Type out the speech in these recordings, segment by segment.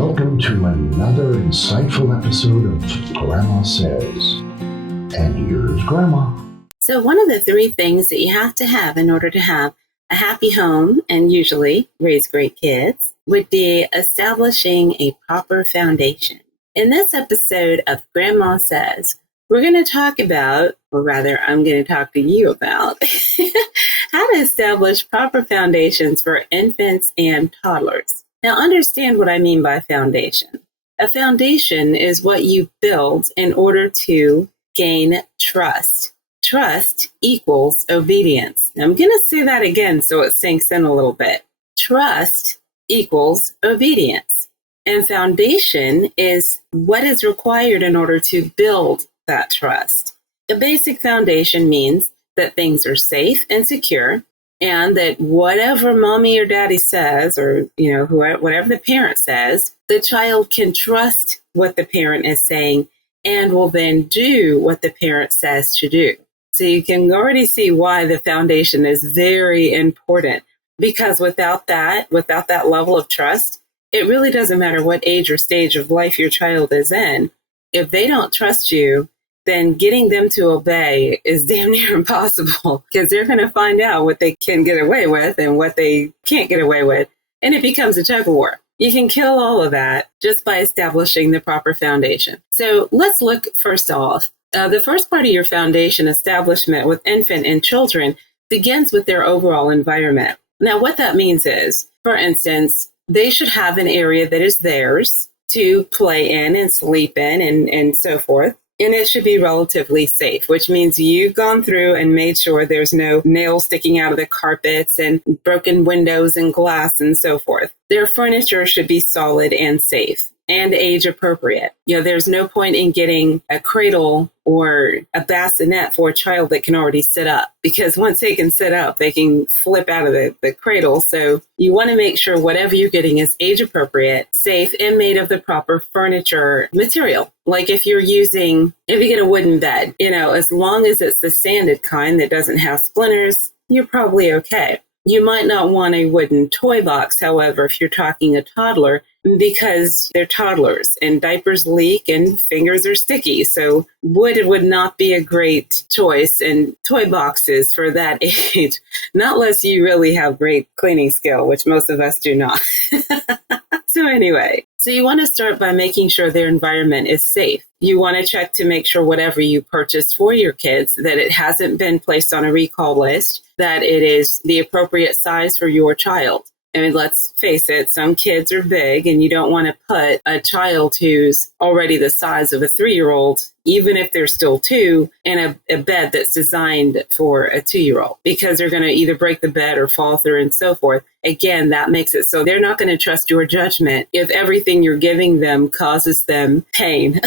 welcome to another insightful episode of Grandma Says. And here's Grandma. So one of the three things that you have to have in order to have a happy home and usually raise great kids would be establishing a proper foundation. In this episode of Grandma Says, we're going to talk about, or rather, I'm going to talk to you about how to establish proper foundations for infants and toddlers. Now, understand what I mean by foundation. A foundation is what you build in order to gain trust. Trust equals obedience. Now, I'm going to say that again so it sinks in a little bit. Trust equals obedience. And foundation is what is required in order to build that trust. A basic foundation means that things are safe and secure, and that whatever mommy or daddy says, or whatever the parent says, the child can trust what the parent is saying and will then do what the parent says to do. So you can already see why the foundation is very important, because without that level of trust, it really doesn't matter what age or stage of life your child is in. If they don't trust you, then getting them to obey is damn near impossible, because they're going to find out what they can get away with and what they can't get away with. And it becomes a tug of war. You can kill all of that just by establishing the proper foundation. So let's look first off. The first part of your foundation establishment with infant and children begins with their overall environment. Now, what that means is, for instance, they should have an area that is theirs to play in and sleep in and so forth. And it should be relatively safe, which means you've gone through and made sure there's no nails sticking out of the carpets and broken windows and glass and so forth. Their furniture should be solid and safe and age appropriate. There's no point in getting a cradle or a bassinet for a child that can already sit up, because once they can sit up, they can flip out of the cradle. So you want to make sure whatever you're getting is age appropriate, safe, and made of the proper furniture material. Like if you get a wooden bed, as long as it's the sanded kind that doesn't have splinters, you're probably okay. You might not want a wooden toy box, however, if you're talking a toddler, because they're toddlers and diapers leak and fingers are sticky. So wood would not be a great choice in toy boxes for that age, not unless you really have great cleaning skill, which most of us do not. So anyway, you want to start by making sure their environment is safe. You want to check to make sure whatever you purchase for your kids, that it hasn't been placed on a recall list, that it is the appropriate size for your child. I mean, let's face it, some kids are big, and you don't want to put a child who's already the size of a 3-year-old, even if they're still 2, in a bed that's designed for a 2-year-old, because they're going to either break the bed or fall through and so forth. Again, that makes it so they're not going to trust your judgment if everything you're giving them causes them pain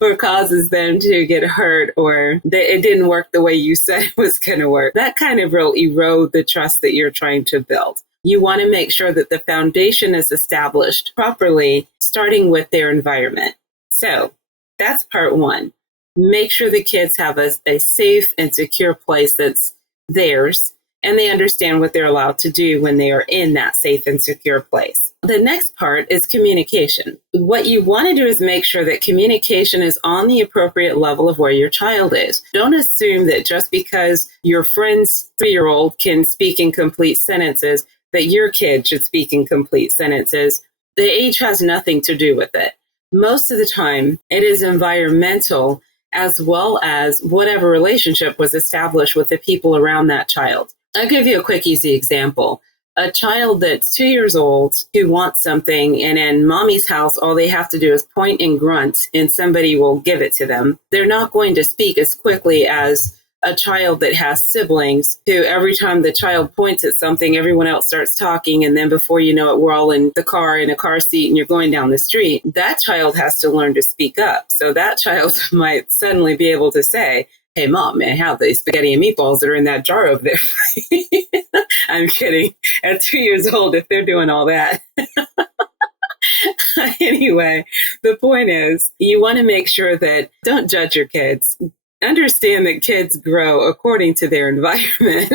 or causes them to get hurt, or that it didn't work the way you said it was going to work. That kind of will erode the trust that you're trying to build. You want to make sure that the foundation is established properly, starting with their environment. So that's part one. Make sure the kids have a safe and secure place that's theirs, and they understand what they're allowed to do when they are in that safe and secure place. The next part is communication. What you want to do is make sure that communication is on the appropriate level of where your child is. Don't assume that just because your friend's 3-year-old can speak in complete sentences, that your kid should speak in complete sentences. The age has nothing to do with it. Most of the time, it is environmental, as well as whatever relationship was established with the people around that child. I'll give you a quick, easy example. A child that's 2 years old who wants something, and in mommy's house, all they have to do is point and grunt, and somebody will give it to them. They're not going to speak as quickly as a child that has siblings, who every time the child points at something, everyone else starts talking. And then before you know it, we're all in the car, in a car seat, and you're going down the street. That child has to learn to speak up. So that child might suddenly be able to say, "Hey, Mom, may I have the spaghetti and meatballs that are in that jar over there?" I'm kidding. At 2 years old, if they're doing all that. Anyway, the point is, you want to make sure that don't judge your kids. Understand that kids grow according to their environment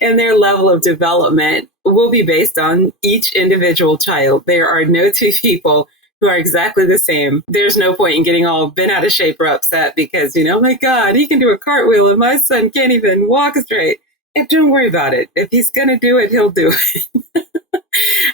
and their level of development. will be based on each individual child. There are no two people who are exactly the same. There's no point in getting all bent out of shape or upset because, oh my God, he can do a cartwheel and my son can't even walk straight. And don't worry about it. If he's going to do it, he'll do it.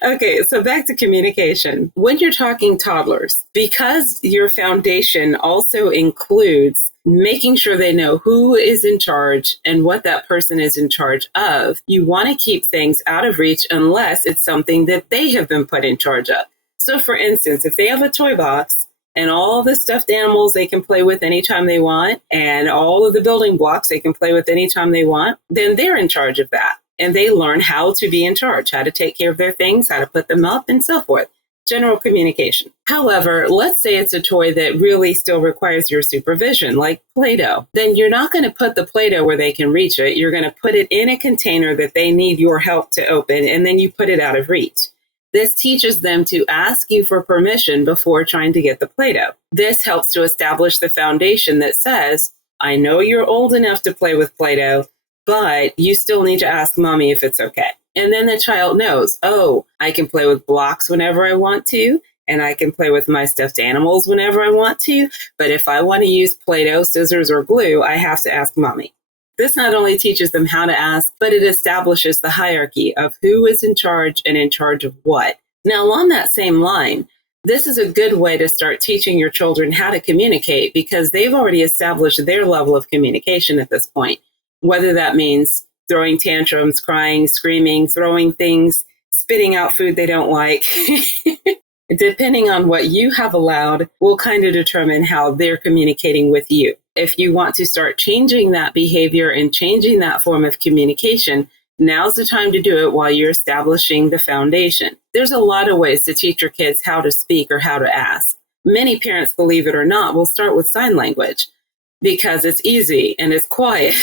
Okay, so back to communication. When you're talking toddlers, because your foundation also includes making sure they know who is in charge and what that person is in charge of, you want to keep things out of reach unless it's something that they have been put in charge of. So for instance, if they have a toy box and all the stuffed animals they can play with anytime they want, and all of the building blocks they can play with anytime they want, then they're in charge of that. And they learn how to be in charge, how to take care of their things, how to put them up, and so forth. General communication. However, let's say it's a toy that really still requires your supervision, like Play-Doh. Then you're not going to put the Play-Doh where they can reach it. You're going to put it in a container that they need your help to open, and then you put it out of reach. This teaches them to ask you for permission before trying to get the Play-Doh. This helps to establish the foundation that says, I know you're old enough to play with Play-Doh, but you still need to ask mommy if it's okay. And then the child knows, oh, I can play with blocks whenever I want to, and I can play with my stuffed animals whenever I want to. But if I want to use Play-Doh, scissors, or glue, I have to ask mommy. This not only teaches them how to ask, but it establishes the hierarchy of who is in charge and in charge of what. Now, along that same line, this is a good way to start teaching your children how to communicate because they've already established their level of communication at this point, whether that means throwing tantrums, crying, screaming, throwing things, spitting out food they don't like. Depending on what you have allowed will kind of determine how they're communicating with you. If you want to start changing that behavior and changing that form of communication, now's the time to do it while you're establishing the foundation. There's a lot of ways to teach your kids how to speak or how to ask. Many parents, believe it or not, will start with sign language because it's easy and it's quiet.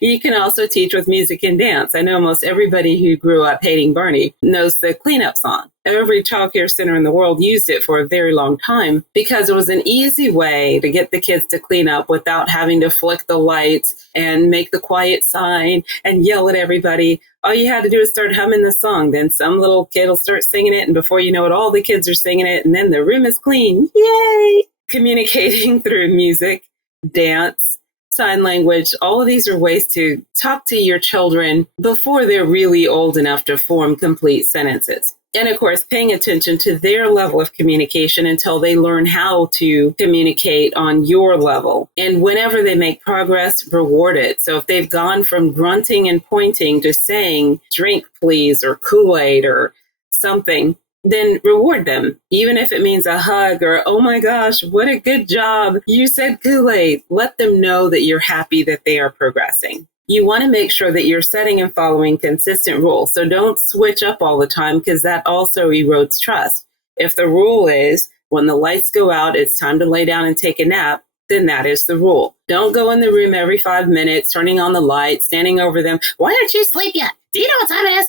You can also teach with music and dance. I know most everybody who grew up hating Barney knows the cleanup song. Every child care center in the world used it for a very long time because it was an easy way to get the kids to clean up without having to flick the lights and make the quiet sign and yell at everybody. All you had to do is start humming the song. Then some little kid will start singing it. And before you know it, all the kids are singing it. And then the room is clean. Yay! Communicating through music, dance, sign language, all of these are ways to talk to your children before they're really old enough to form complete sentences. And of course, paying attention to their level of communication until they learn how to communicate on your level. And whenever they make progress, reward it. So if they've gone from grunting and pointing to saying, drink please, or Kool-Aid or something, then reward them, even if it means a hug or, oh my gosh, what a good job. You said Kool-Aid. Let them know that you're happy that they are progressing. You want to make sure that you're setting and following consistent rules. So don't switch up all the time because that also erodes trust. If the rule is when the lights go out, it's time to lay down and take a nap, then that is the rule. Don't go in the room every 5 minutes, turning on the lights, standing over them. Why aren't you asleep yet? Do you know what time it is?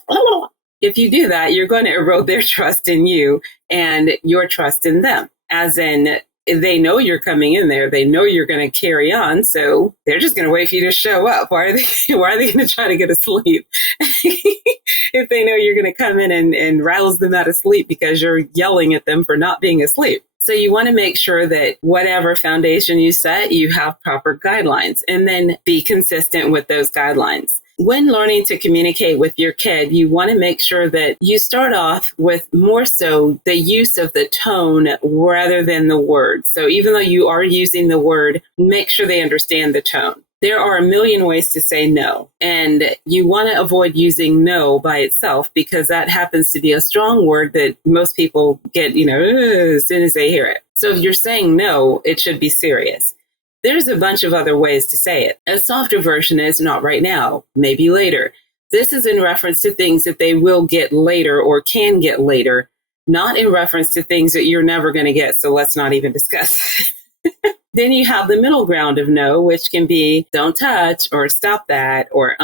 If you do that, you're going to erode their trust in you and your trust in them. As in, they know you're coming in there. They know you're going to carry on. So they're just going to wait for you to show up. Why are they going to try to get asleep? If they know you're going to come in and rouse them out of sleep because you're yelling at them for not being asleep. So you want to make sure that whatever foundation you set, you have proper guidelines and then be consistent with those guidelines. When learning to communicate with your kid, you want to make sure that you start off with more so the use of the tone rather than the word. So even though you are using the word, make sure they understand the tone. There are a million ways to say no, and you want to avoid using no by itself because that happens to be a strong word that most people get, as soon as they hear it. So if you're saying no, it should be serious. There's a bunch of other ways to say it. A softer version is not right now, maybe later. This is in reference to things that they will get later or can get later, not in reference to things that you're never going to get, so let's not even discuss. Then you have the middle ground of no, which can be don't touch or stop that or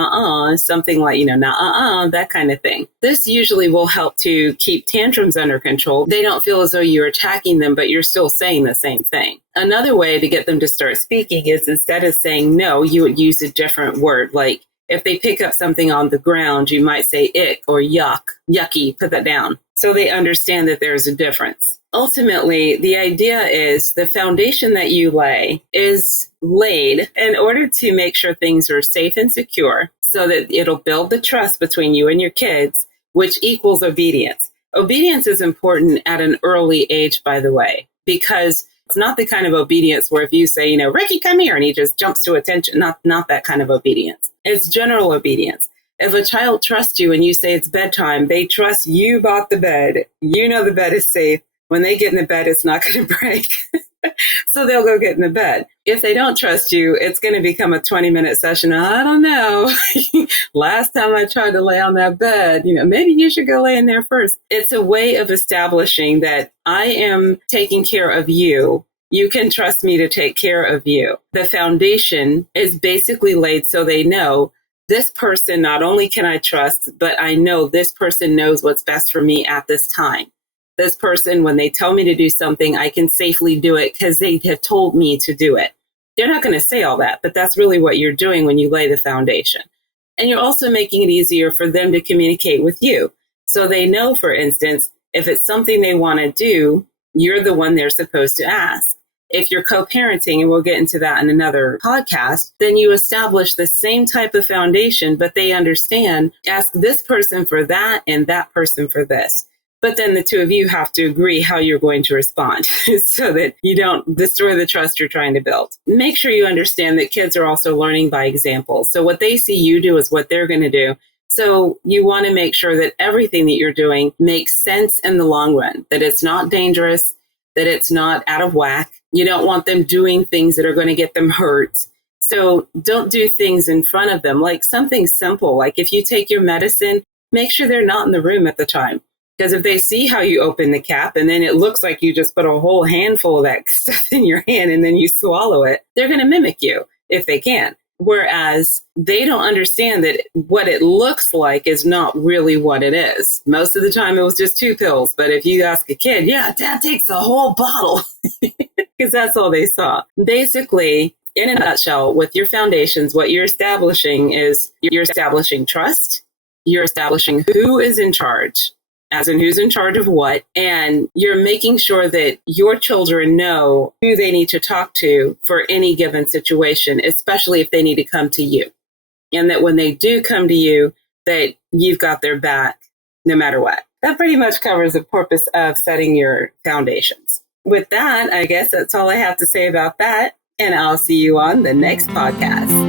something like, that kind of thing. This usually will help to keep tantrums under control. They don't feel as though you're attacking them, but you're still saying the same thing. Another way to get them to start speaking is instead of saying no, you would use a different word like If they pick up something on the ground, you might say ick or yuck, yucky, put that down. So they understand that there's a difference. Ultimately, the idea is the foundation that you lay is laid in order to make sure things are safe and secure so that it'll build the trust between you and your kids, which equals obedience. Obedience is important at an early age, by the way, because it's not the kind of obedience where if you say, Ricky, come here, and he just jumps to attention, not that kind of obedience. It's general obedience. If a child trusts you and you say it's bedtime, they trust you bought the bed. You know the bed is safe. When they get in the bed, it's not going to break. So they'll go get in the bed. If they don't trust you, it's going to become a 20-minute session. I don't know. Last time I tried to lay on that bed, maybe you should go lay in there first. It's a way of establishing that I am taking care of you. You can trust me to take care of you. The foundation is basically laid so they know this person, not only can I trust, but I know this person knows what's best for me at this time. This person, when they tell me to do something, I can safely do it because they have told me to do it. They're not going to say all that, but that's really what you're doing when you lay the foundation. And you're also making it easier for them to communicate with you. So they know, for instance, if it's something they want to do, you're the one they're supposed to ask. If you're co-parenting, and we'll get into that in another podcast, then you establish the same type of foundation, but they understand, ask this person for that and that person for this. But then the two of you have to agree how you're going to respond so that you don't destroy the trust you're trying to build. Make sure you understand that kids are also learning by example. So what they see you do is what they're going to do. So you want to make sure that everything that you're doing makes sense in the long run, that it's not dangerous, that it's not out of whack. You don't want them doing things that are going to get them hurt. So don't do things in front of them, like something simple. Like if you take your medicine, make sure they're not in the room at the time. Because if they see how you open the cap and then it looks like you just put a whole handful of that stuff in your hand and then you swallow it, they're going to mimic you if they can. Whereas they don't understand that what it looks like is not really what it is. Most of the time it was just 2 pills. But if you ask a kid, yeah, Dad takes the whole bottle because that's all they saw. Basically, in a nutshell, with your foundations, what you're establishing is you're establishing trust. You're establishing who is in charge, as in who's in charge of what, and you're making sure that your children know who they need to talk to for any given situation, especially if they need to come to you. And that when they do come to you, that you've got their back no matter what. That pretty much covers the purpose of setting your foundations. With that, I guess that's all I have to say about that, and I'll see you on the next podcast.